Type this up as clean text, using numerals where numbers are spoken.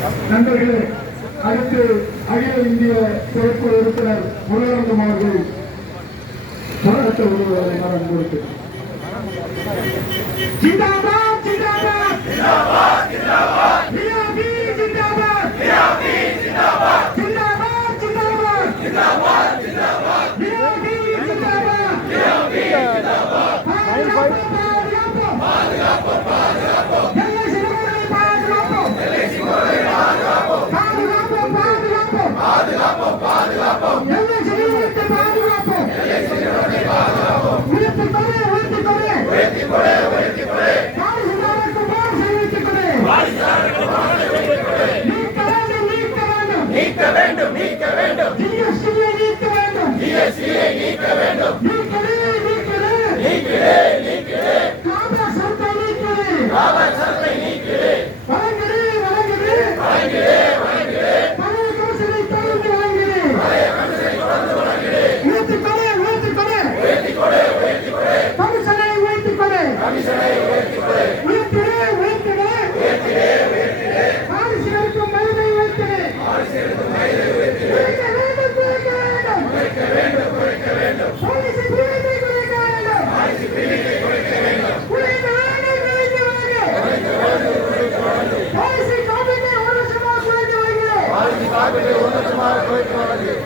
நண்பர்களே, அடுத்து அகில இந்திய சிறப்பு உறுப்பினர் முருகானந்தம் அவர்கள் போராட்ட உருவாதை மரம் கொடுத்து ஜிந்தாபாத் ஜிந்தாபாத் ஜிந்தாபாத் ஜிந்தாபாத் பிஆர்பி ஜிந்தாபாத் பிஆர்பி ஜிந்தாபாத் ஜிந்தாபாத் ஜிந்தாபாத் ஜிந்தாபாத் ஜிந்தாபாத் பிஆர்பி ஜிந்தாபாத் பிஆர்பி ஜிந்தாபாத் பாதுகாப்பு பாதுகாப்பு பாதுகாப்பு எல்லை சிறுவர்களை பாதுகாப்பு எல்லை சிறுவர்களை பாதுகாப்பு பாதுகாப்பு பாதுகாப்பு பாதுகாப்பு பாதுகாப்பு எல்லை சிறுவர்களை பாதுகாப்பு எல்லை சிறுவர்களை பாதுகாப்பு உயர்த்தி கொடு உயர்த்தி கொடு உயர்த்தி கொடு உயர்த்தி கொடு பாதுகாப்பு பாதுகாப்பு கொடு பாதுகாப்பு பாதுகாப்பு நீக்க வேண்டும் நீக்க வேண்டும் நீக்க வேண்டும் ஜிஎஸ்டியை நீக்க வேண்டும் ஜிஎஸ்டியை நீக்க வேண்டும் நீக்கவே நீக்கவே நீக்கவே நீக்கவே காபா சட்டை நீக்கவே காபா சட்டை நீக்கவே வழங்குது வழங்குது வழங்குது வழங்குது பழைய கமிஷனை தொடர்ந்து வழங்குது பழைய கமிஷனை தொடர்ந்து வழங்குது உயர்த்தி கொடு உயர்த்தி கொடு உயர்த்தி கொடு உயர்த்தி கொடு கமிஷனை உயர்த்தி கொடு கமிஷனை உயர்த்தி கொடு உயர்த்திடு உயர்த்திடு உயர்த்திடு உயர்த்திடு ஆரிசியருக்கும் மனிதை உயர்த்திடு ஆரிசியருக்கும் மனிதை உயர்த்திடு உயர்த்த வேண்டும் குறைக்க வேண்டும் குறைக்க வேண்டும் போலீஸ் பிரிவை குறைக்க வேண்டும் ஆரிசி பிரிவை குறைக்க வேண்டும் குறைக்க வேண்டும் குறைக்க வேண்டும் குறைக்க வேண்டும் போலீஸ் காப்பீட்டை 1 லட்சமாக குறைக்க வேண்டும் ஆரிசி காப்பீட்டை 1 லட்சமாக குறைக்க வேண்டும்